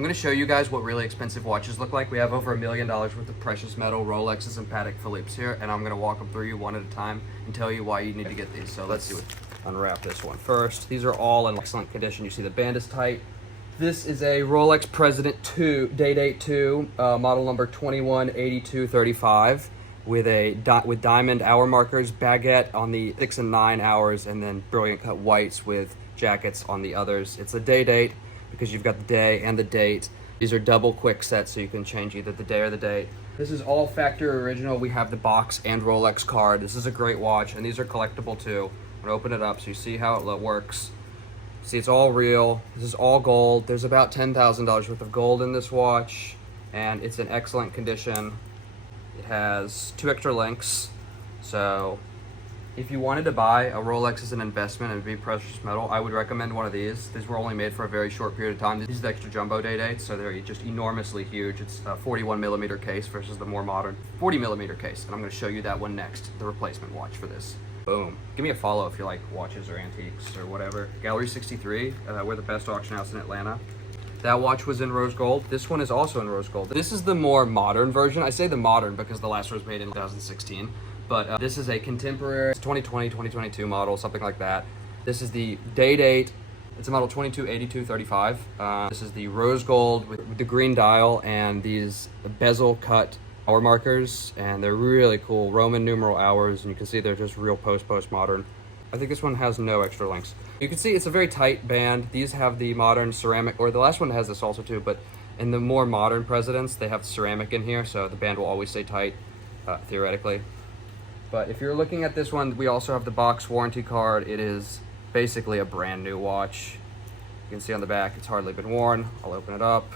I'm going to show you guys what really expensive watches look like. We have over $1 million worth of precious metal Rolexes and Patek Philippe's here, and I'm going to walk them through you one at a time and tell you why you need to get these. So let's unwrap this one first. These are all in excellent condition. You see the band is tight. This is a Rolex President 2, Day-Date 2, model number 218235 with diamond hour markers, baguette on the 6 and 9 hours, and then brilliant cut whites with jackets on the others. It's a day-date because you've got the day and the date. These are double quick sets, so you can change either the day or the date. This is all factory original. We have the box and Rolex card. This is a great watch, and these are collectible too. I'm gonna open it up so you see how it works. See, it's all real. This is all gold. There's about $10,000 worth of gold in this watch, and it's in excellent condition. It has 2 extra links, so if you wanted to buy a Rolex as an investment and be precious metal, I would recommend one of these. These were only made for a very short period of time. These are the extra jumbo day-dates, so they're just enormously huge. It's a 41 millimeter case versus the more modern 40 millimeter case, and I'm going to show you that one next, the replacement watch for this. Boom. Give me a follow if you like watches or antiques or whatever. Gallery 63, we're the best auction house in Atlanta. That watch was in rose gold. This one is also in rose gold. This is the more modern version. I say the modern because the last one was made in 2016, but this is a contemporary 2020, 2022 model, something like that. This is the day-date. It's a model 228235. This is the rose gold with the green dial and these bezel cut hour markers, and they're really cool Roman numeral hours, and you can see they're just real postmodern. I think this one has no extra links. You can see it's a very tight band. These have the modern ceramic, or the last one has this also too, but in the more modern Presidents, they have ceramic in here, so the band will always stay tight, theoretically. But if you're looking at this one, we also have the box warranty card. It is basically a brand new watch. You can see on the back, it's hardly been worn. I'll open it up,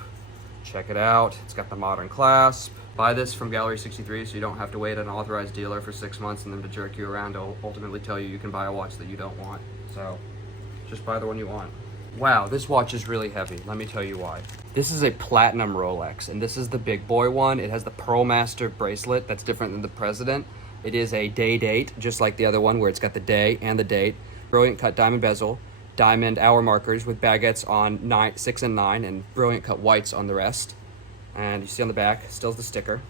check it out. It's got the modern clasp. Buy this from Gallery 63 so you don't have to wait at an authorized dealer for 6 months and them to jerk you around to ultimately tell you you can buy a watch that you don't want. So just buy the one you want. Wow, this watch is really heavy. Let me tell you why. This is a platinum Rolex, and this is the big boy one. It has the Pearl Master bracelet that's different than the President. It is a day-date, just like the other one where it's got the day and the date. Brilliant cut diamond bezel, diamond hour markers with baguettes on 6 and 9, and brilliant cut whites on the rest. And you see on the back, still the sticker.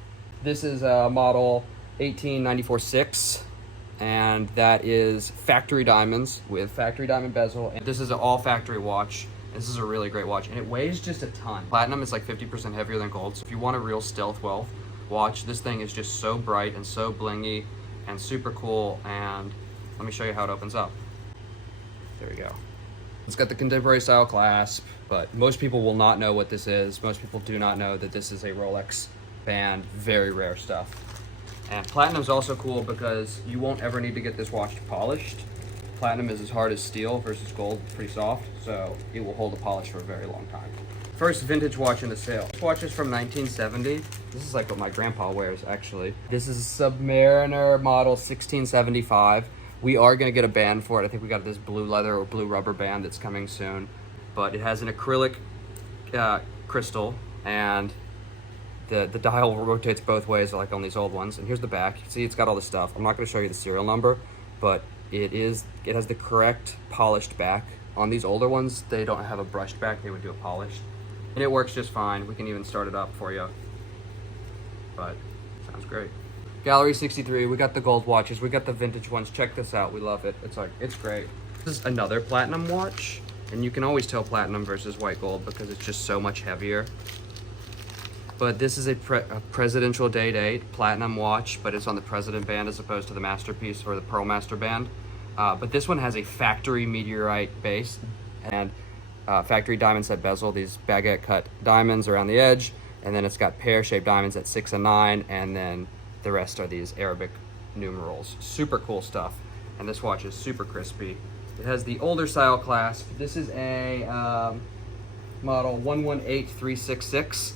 This is a model 18946, and that is factory diamonds with factory diamond bezel. And this is an all factory watch. This is a really great watch, and it weighs just a ton. Platinum is like 50% heavier than gold, so if you want a real stealth wealth watch, this thing is just so bright and so blingy and super cool. And let me show you how it opens up. There we go. It's got the contemporary style clasp, but most people will not know what this is. Most people do not know that this is a Rolex band. Very rare stuff. And platinum is also cool because you won't ever need to get this watch polished. Platinum is as hard as steel versus gold, pretty soft, so it will hold a polish for a very long time. First vintage watch in the sale. This watch is from 1970. This is like what my grandpa wears, actually. This is Submariner model 1675. We are going to get a band for it. I think we got this blue leather or blue rubber band that's coming soon. But it has an acrylic crystal, and the dial rotates both ways like on these old ones. And here's the back. You see, it's got all the stuff. I'm not going to show you the serial number, but it has the correct polished back. On these older ones, they don't have a brushed back. They would do a polished. And it works just fine. We can even start it up for you. But sounds great. Gallery 63, we got the gold watches, we got the vintage ones. Check this out, we love it. It's great. This is another platinum watch, and you can always tell platinum versus white gold because it's just so much heavier. But this is a presidential day-date platinum watch, but it's on the President band as opposed to the Masterpiece or the Pearl Master band. But this one has a factory meteorite base and factory diamond set bezel, these baguette cut diamonds around the edge, and then it's got pear-shaped diamonds at 6 and 9, and then the rest are these Arabic numerals. Super cool stuff. And this watch is super crispy. It has the older style clasp. This is a model 118366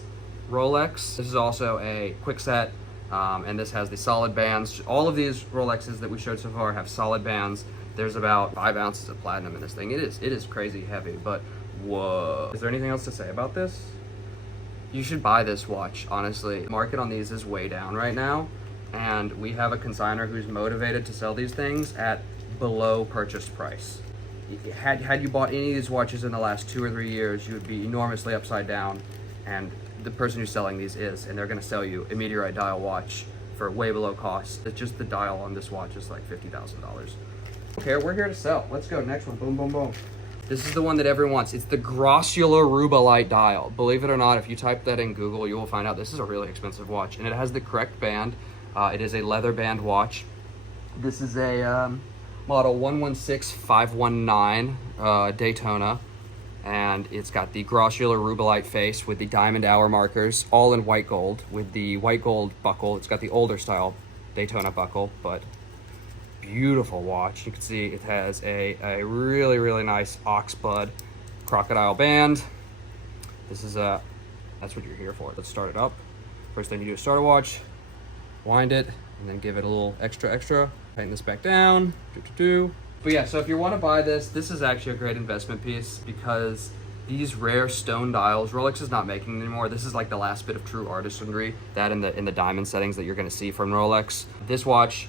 Rolex. This is also a quick set, and this has the solid bands. All of these Rolexes that we showed so far have solid bands. There's about 5 ounces of platinum in this thing. It is crazy heavy, but whoa. Is there anything else to say about this? You should buy this watch, honestly. The market on these is way down right now, and we have a consignor who's motivated to sell these things at below purchase price. Had you bought any of these watches in the last 2 or 3 years, you would be enormously upside down, and the person who's selling these is, and they're gonna sell you a meteorite dial watch for way below cost. It's just the dial on this watch is like $50,000. Okay, we're here to sell. Let's go, next one, boom, boom, boom. This is the one that everyone wants. It's the Grossular Rubellite dial. Believe it or not, if you type that in Google, you will find out this is a really expensive watch, and it has the correct band. It is a leather band watch. This is a model 116519 Daytona, and it's got the Grossular Rubellite face with the diamond hour markers, all in white gold, with the white gold buckle. It's got the older style Daytona buckle, but beautiful watch. You can see it has a really, really nice oxblood crocodile band. This is that's what you're here for. Let's start it up. First thing you do is start a watch, wind it, and then give it a little extra. Tighten this back down. But yeah, so if you want to buy this, this is actually a great investment piece because these rare stone dials, Rolex is not making them anymore. This is like the last bit of true artistry, that in the diamond settings that you're going to see from Rolex. This watch,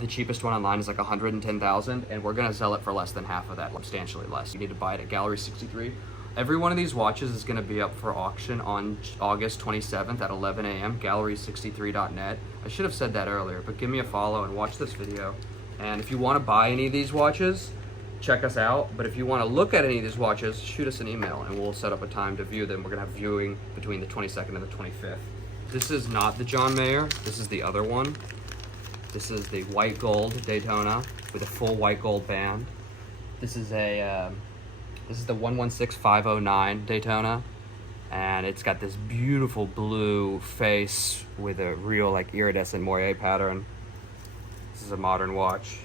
the cheapest one online is like 110,000, and we're gonna sell it for less than half of that, substantially less. You need to buy it at Gallery 63. Every one of these watches is gonna be up for auction on August 27th at 11 a.m. gallery63.net. I should have said that earlier, but give me a follow and watch this video. And if you wanna buy any of these watches, check us out. But if you wanna look at any of these watches, shoot us an email and we'll set up a time to view them. We're gonna have viewing between the 22nd and the 25th. This is not the John Mayer, this is the other one. This is the white gold Daytona with a full white gold band. This is the 116509 Daytona, and it's got this beautiful blue face with a real like iridescent moire pattern. This is a modern watch,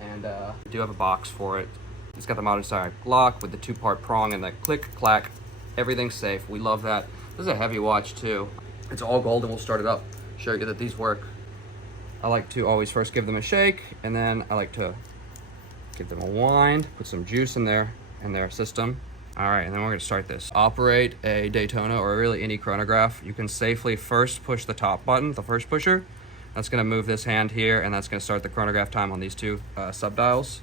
and we do have a box for it. It's got the modern style lock with the 2-part prong and the click clack. Everything's safe. We love that. This is a heavy watch too. It's all gold, and we'll start it up. Show you that these work. I like to always first give them a shake, and then I like to give them a wind, put some juice in their system. All right, and then we're gonna start this. Operate a Daytona or really any chronograph. You can safely first push the top button, the first pusher. That's gonna move this hand here, and that's gonna start the chronograph time on these two subdials.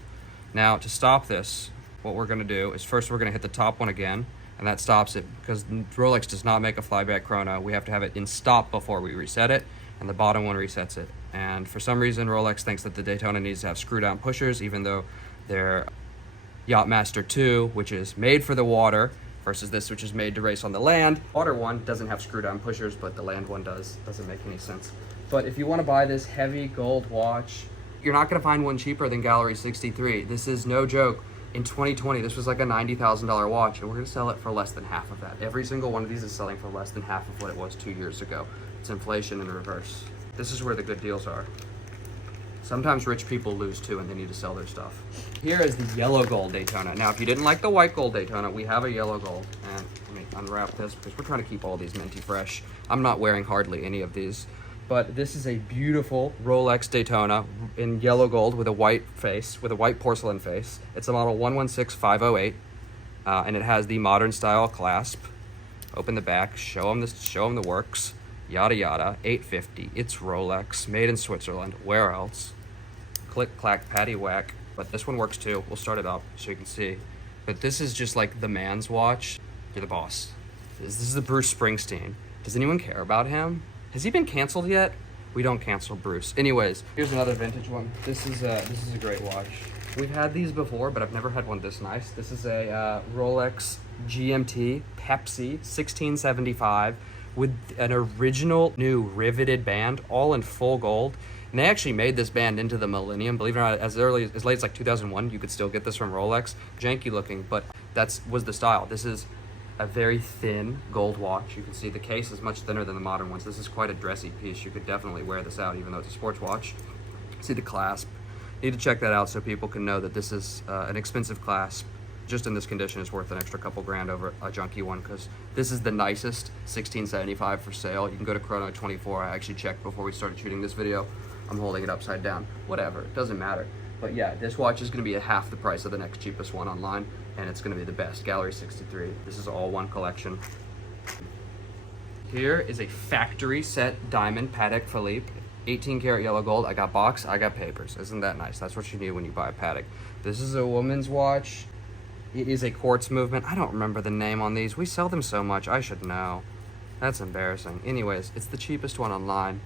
Now, to stop this, what we're gonna do is first we're gonna hit the top one again, and that stops it because Rolex does not make a flyback chrono. We have to have it in stop before we reset it, and the bottom one resets it. And for some reason, Rolex thinks that the Daytona needs to have screw-down pushers, even though their Yachtmaster 2, which is made for the water, versus this, which is made to race on the land. Water one doesn't have screw-down pushers, but the land one does. Doesn't make any sense. But if you want to buy this heavy gold watch, you're not going to find one cheaper than Gallery 63. This is no joke. In 2020, this was like a $90,000 watch, and we're going to sell it for less than half of that. Every single one of these is selling for less than half of what it was 2 years ago. It's inflation in reverse. This is where the good deals are. Sometimes rich people lose too, and they need to sell their stuff. Here is the yellow gold Daytona. Now, if you didn't like the white gold Daytona, we have a yellow gold. And let me unwrap this because we're trying to keep all these minty fresh. I'm not wearing hardly any of these. But this is a beautiful Rolex Daytona in yellow gold with a white face, with a white porcelain face. It's a model 116508, and it has the modern style clasp. Open the back, show them the works. Yada yada, 850. It's Rolex, made in Switzerland. Where else? Click clack patty whack. But this one works too. We'll start it up so you can see. But this is just like the man's watch. You're the boss. This is the Bruce Springsteen. Does anyone care about him? Has he been canceled yet? We don't cancel Bruce. Anyways, here's another vintage one. This is a great watch. We've had these before, but I've never had one this nice. This is a Rolex GMT Pepsi 1675. With an original new riveted band, all in full gold. And they actually made this band into the millennium. Believe it or not, as late as like 2001, you could still get this from Rolex. Janky looking, but was the style. This is a very thin gold watch. You can see the case is much thinner than the modern ones. This is quite a dressy piece. You could definitely wear this out, even though it's a sports watch. See the clasp. Need to check that out so people can know that this is an expensive clasp. Just in this condition is worth an extra couple grand over a junky one, because this is the nicest 1675 for sale. You can go to Chrono 24. I actually checked before we started shooting this video. I'm holding it upside down. Whatever, it doesn't matter. But yeah, this watch is going to be at half the price of the next cheapest one online, and it's going to be the best. Gallery 63. This is all one collection. Here is a factory set diamond Patek Philippe, 18 karat yellow gold. I got box, I got papers. Isn't that nice? That's what you need when you buy a Patek. This is a woman's watch. It is a quartz movement. I don't remember the name on these. We sell them so much. I should know. That's embarrassing. Anyways, it's the cheapest one online.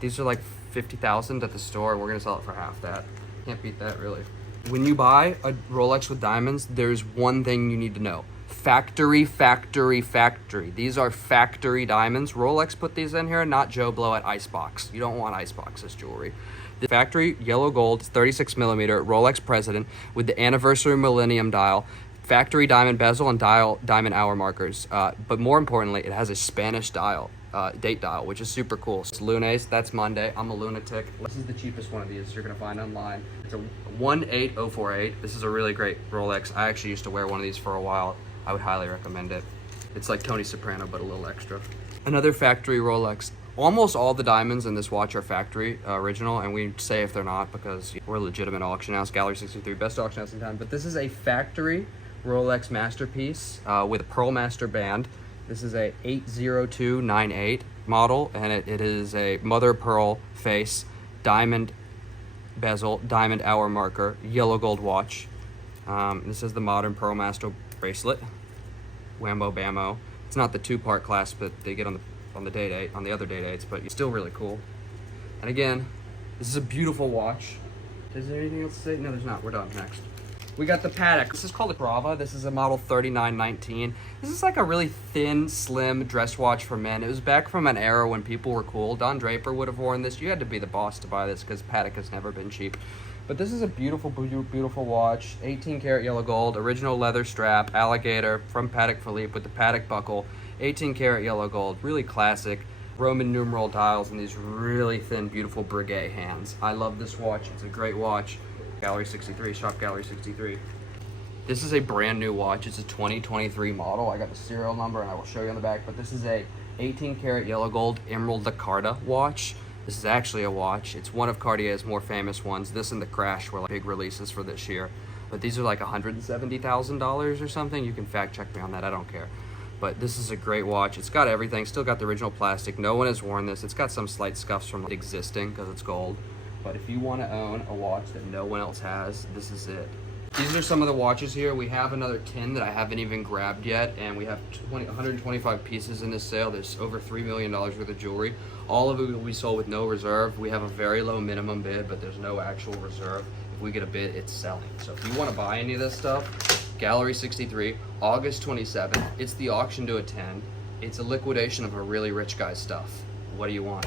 These are like 50,000 at the store. We're gonna sell it for half that. Can't beat that, really. When you buy a Rolex with diamonds, there's one thing you need to know. Factory, factory, factory. These are factory diamonds. Rolex put these in here, not Joe Blow at Icebox. You don't want Icebox's jewelry. The factory yellow gold 36 millimeter Rolex President with the anniversary millennium dial, factory diamond bezel and diamond hour markers. But more importantly, it has a Spanish dial, date dial, which is super cool. It's lunes, that's Monday. I'm a lunatic. This is the cheapest one of these you're gonna find online. It's a 18048. This is a really great Rolex. I actually used to wear one of these for a while. I would highly recommend it. It's like Tony Soprano, but a little extra. Another factory Rolex. Almost all the diamonds in this watch are factory original, and we say if they're not because we're a legitimate auction house, Gallery 63, best auction house in town. But this is a factory Rolex masterpiece with a Pearl Master band. This is a 80298 model, and it is a mother pearl face, diamond bezel, diamond hour marker, yellow gold watch. This is the modern Pearl Master bracelet, whammo bammo. It's not the two-part clasp that they get on the day date, on the other day dates, but it's still really cool. And again, this is a beautiful watch. Is there anything else to say? No, there's not. We're done. Next. We got the Patek. This is called the Brava. This is a model 3919. This is like a really thin, slim dress watch for men. It was back from an era when people were cool. Don Draper would have worn this. You had to be the boss to buy this because Patek has never been cheap. But this is a beautiful, beautiful watch. 18 karat yellow gold, original leather strap, alligator from Patek Philippe with the Patek buckle. 18 karat yellow gold, really classic. Roman numeral dials and these really thin, beautiful Breguet hands. I love this watch. It's a great watch. Gallery 63, shop Gallery 63. This is a brand new watch. It's a 2023 model. I got the serial number and I will show you on the back, but this is a 18 karat yellow gold Emerald Lacarda watch. This is actually a watch. It's one of Cartier's more famous ones. This and the Crash were like big releases for this year. But these are like $170,000 or something. You can fact check me on that, I don't care. But this is a great watch. It's got everything, still got the original plastic. No one has worn this. It's got some slight scuffs from existing because it's gold. But if you want to own a watch that no one else has, this is it. These are some of the watches here. We have another 10 that I haven't even grabbed yet, and we have 125 pieces in this sale. There's over $3 million worth of jewelry. All of it will be sold with no reserve. We have a very low minimum bid, but there's no actual reserve. If we get a bid, it's selling. So if you want to buy any of this stuff, Gallery 63, August 27th. It's the auction to attend. It's a liquidation of a really rich guy's stuff. What do you want?